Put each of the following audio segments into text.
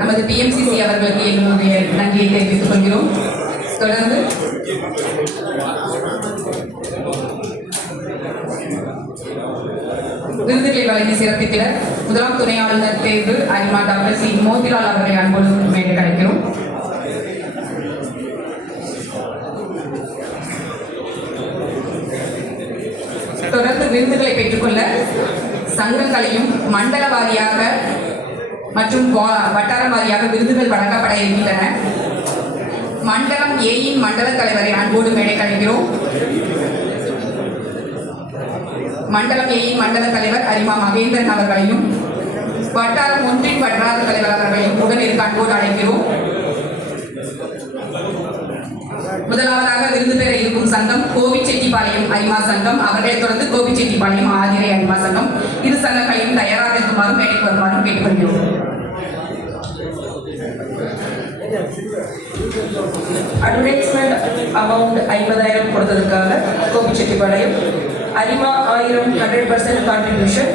நமது PMCC அவர்களுக்கு எங்களுடைய நன்றியை தெரிவித்துக் கொள்கிறோம். தொடர்ந்து விருதுகளை வழங்கி சிறப்பித்திட முதலாம் துணை ஆளுநர் தேர்வு அரிமா டாக்டர் சி மோதிலால் அவர்களை அன்போடு மேலே கிடைக்கிறோம். தொடர்ந்து விருதுகளை பெற்றுக்கொள்ள சங்கங்களையும் மண்டல வாரியாக மற்றும் வட்டார வாரியாக விருதுகள் வழங்கப்பட இருக்கின்றன. மண்டலம் ஏயின் மண்டல தலைவரை அன்போடு மேடை கழிக்கிறோம். மண்டலம் ஏயின் மண்டல தலைவர் அரிமா மகேந்திரன் அவர்களையும் வட்டாரம் ஒன்றின் வட்டார தலைவர் அவர்களையும் உடன் இருக்க அன்போடு அழைக்கிறோம். முதலாவதாக விருது பெற இருக்கும் சங்கம் கோபிச்செட்டிப்பாளையம் அரிமா சங்கம். அவர்களை தொடர்ந்து கோபிச்செட்டிப்பாளையம் ஆதிரை அரிமா சங்கம். இரு சங்கங்களையும் தயாராக இருக்குமாறும் மேடைக்கு வருமாறும் கேட்டுக்கொள்கிறோம். அட்வர்டைஸ்மெண்ட் அமௌண்ட் 50,000 கொடுத்ததுக்காக கோபிச்செட்டிப்பாளையம் அரிமா 1000 100% contribution.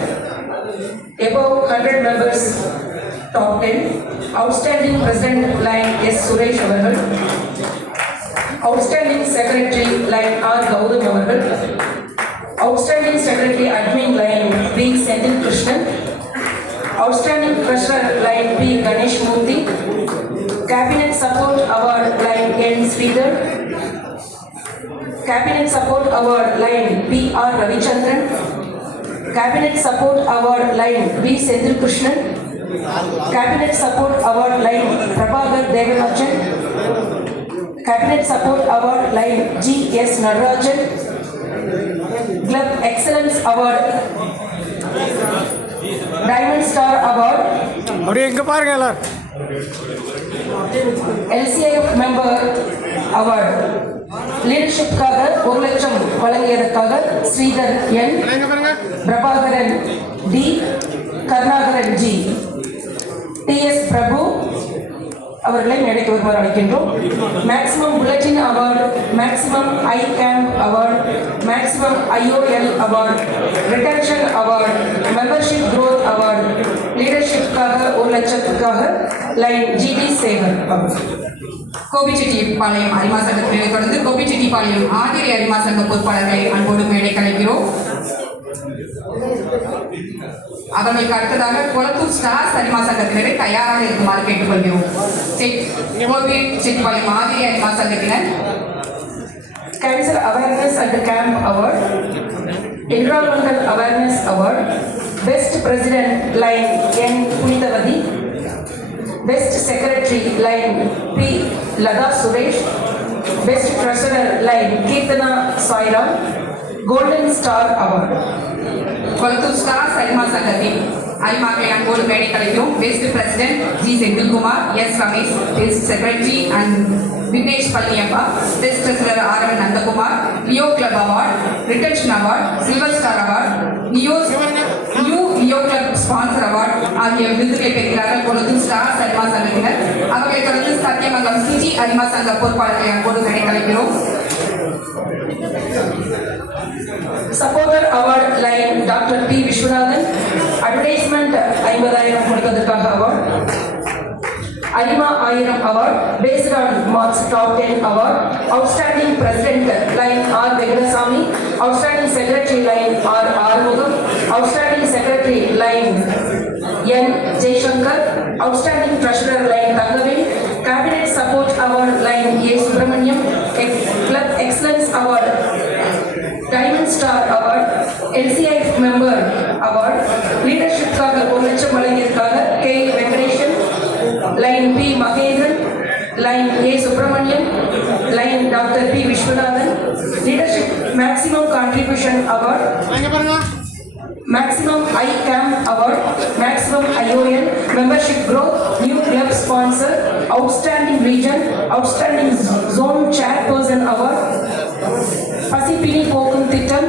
above 100 members top 10. outstanding president line S Suresh அவர்கள், outstanding secretary line R Gautham அவர்கள், outstanding secretary admin line B Senthil Krishnan, outstanding treasurer line P Ganesh மூர்த்தி, cabinet support award line N Sridhar, cabinet support award line B R Ravichandran, cabinet support award line B Senthil Krishnan, cabinet support award line Prabhakar Devarajan, cabinet support award line G S Natarajan, club excellence award diamond star award அப்படியே எங்க பாருங்க எல்லாரும். LCIF member award லீடர்ஷிப்காக 1 லட்சம் வழங்கியதற்காக Sridhar N, Prabhakaran T, Karunakaran G, TS Prabhu அவர்களை மேடைக்கு வருமாறு அழைக்கின்றோம். Maximum bulletin award, maximum eye camp award, maximum IOL award, retention award, membership growth award, லீடர்ஷிப்காக 1 லட்சத்துக்காக லைன் GD சேகர். கோபிச்செட்டிப்பாளையம் அரிமா சங்கத்தினை தொடர்ந்து கோபிச்செட்டிப்பாளையம் ஆதிரை அரிமா சங்க பொறுப்பாளர்களை அன்போடு மேடை கலைக்கிறோம். அவர்களுக்கு அடுத்ததாக கொளத்தூர் ஸ்டார்ஸ் அரிமா சங்கத்தினரை தயாராக இருக்குமாறு கேட்டுக்கொள்கிறோம். கோபிச்செட்டிப்பாளையம் ஆதிரை அரிமா சங்கத்தினர் cancer awareness and camp award, environmental awareness award, best president line N Punithavathi, best secretary line P Latha Suresh, best treasurer line Keerthana Sairam, golden star award. Kolathur stars அரிமா சங்கத்தின் அரிமாக்களை அன்போடு மேடை கலைக்கிறோம். Best president G Senthilkumar, S Ramesh, best secretary and Vignesh Palaniappa, best treasurer R N Nandakumar, Leo club award, retention award, silver star award, new Leo club sponsor award ஆகிய விருதுகளை பெறுகிறார்கள் Kolathur stars அரிமா சங்கத்தினர். அவர்களை தொடர்ந்து சத்தியமங்கலம் சிட்டி அரிமா சங்க பொறுப்பாளர்களை அன்போடு மேடை கலைக்கிறோம். Supporter award line doctor P Viswanathan, advertisement 50,000 கொடுத்ததற்காக அவார்டு. அரிமா 1000 award, based on marks top 10 award. Outstanding president line R Venkatasamy, outstanding secretary line R Arumugam, outstanding secretary line N Jaishankar, outstanding treasurer line Thangavel, cabinet support award line A Subramaniam, club excellence award, diamond star award, LCIF member award, லீடர்ஷிப்காக 1 லட்சம் வழங்கியதற்காக K Venkatesan, line P Mahendran, line A Subramaniam, line doctor P Viswanathan, leadership maximum contribution award, maximum I camp award, maximum IOL, membership growth, new club sponsor, outstanding region, outstanding zone chairperson award, பசிப்பினி போக்கும் திட்டம்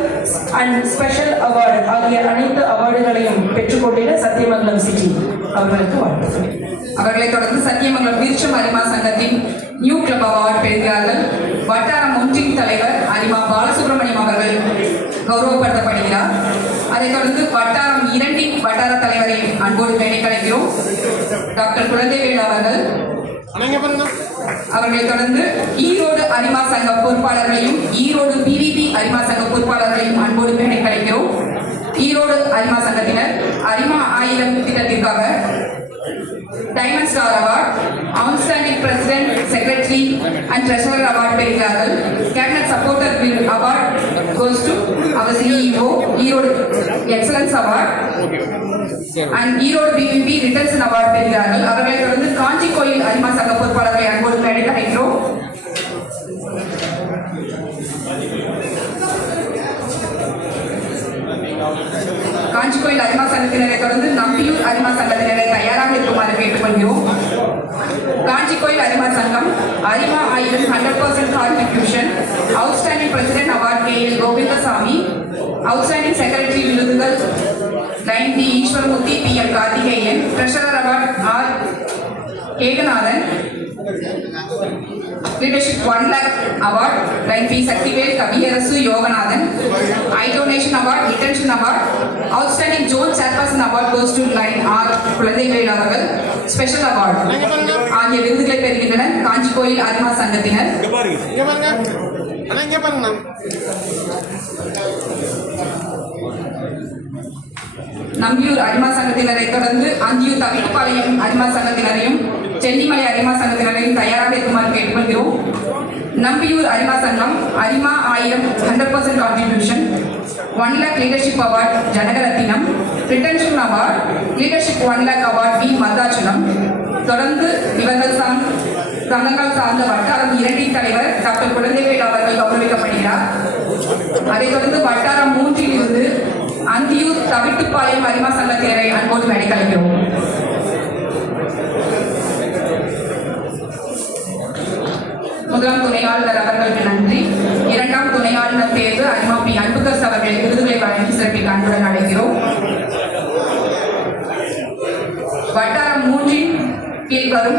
and special award ஆகிய அனைத்து அவார்டுகளையும் பெற்றுக்கொண்டிருந்த Sathyamangalam city அவர்களுக்கு வாழ்த்துக்கள். அவர்களை தொடர்ந்து சத்தியமங்கலம் விருட்சம் அரிமா சங்கத்தின் நியூ கிளப் அவார்டு பெறுகிறார்கள். வட்டாரம் ஒன்றின் தலைவர் அரிமா பாலசுப்ரமணியம் அவர்கள் கௌரவப்படுத்தப்படுகிறார். அதைத் தொடர்ந்து வட்டாரம் 2 வட்டார தலைவரை அன்போடு மேடை கலைக்கிறோம். டாக்டர் குழந்தைவேல் அவர்கள். அவர்களைத் தொடர்ந்து ஈரோடு அரிமா சங்க பொறுப்பாளர்களையும் ஈரோடு பிவிபி அரிமா சங்க பொறுப்பாளர்களையும் அன்போடு மேடை கலைக்கிறோம். ஈரோடு அரிமா சங்கத்தினர் அரிமா 1000 திட்டத்திற்காக diamond star award, outstanding president, secretary and treasurer award பெறுகிறார்கள். Cabinet supporter bill award goes to our CEO, Erode excellence award and Erode PVP retention award பெறுகிறார்கள். அவர்களைத் தொடர்ந்து காஞ்சி கோயில் அரிமா சங்க பொறுப்பாளர்களை அன்போடு மேடை கலைக்கிறோம். காஞ்சி கோயில் அரிமா சங்கத்தினரை தொடர்ந்து நம்பியூர் அரிமா சங்கத்தினரை தயாராக இருக்குமாறு கேட்டுக்கொள்கிறோம். காஞ்சி கோயில் அரிமா சங்கம் அரிமா 1000 100% contribution, outstanding president award KL Govindasamy, outstanding secretary விருதுகள் lion D Eswaramoorthy, PM Karthikeyan, treasurer award R Keganathan, leadership 1 lakh award lion B Sakthivel, Kaviyarasu Yoganathan, eye donation award, retention award, outstanding zone chairperson award goes to lion R Kuzhandaivel அவர்கள், special award ஆகிய விருதுகளை பெறுகின்றனர் காஞ்சி கோயில் அரிமா சங்கத்தினர். நம்பியூர் அரிமா சங்கத்தினரை தொடர்ந்து அந்தியூர் தவிட்டுப்பாளையம் அரிமா சங்கத்தினரையும் சென்னிமலை அரிமா சங்கத்தினரையும் தயாராக இருக்குமாறு கேட்டுக்கொள்கிறோம். நம்பியூர் அரிமா சங்கம் அரிமா 1000 100% contribution, 1 lakh leadership award Janagarathinam, retention award, leadership 1 lakh award V Maruthachalam. தொடர்ந்து இவர்கள் சங்கங்கள் சார்ந்த வட்டாரம் 2 தலைவர் டாக்டர் குழந்தைவேல் அவர்கள் கௌரவிக்கப்படுகிறார். அதைத் தொடர்ந்து வட்டாரம் 3 இருந்து அந்தியூர் தவிட்டுப்பாளையம் அரிமா சங்கத்தினரை அன்போடு மேடை கலைக்கிறோம். முதலாம் துணை ஆளுநர் அவர்களுக்கு நன்றி. 2ஆம் துணை ஆளுநர் தேர்வு அரிமா பி அன்புகர்ஸ் அவர்கள் விருதுகளை வழங்கி சிறப்பிக்க அன்புடன் அழைக்கிறோம். வட்டாரம் 3 கீழ் வரும்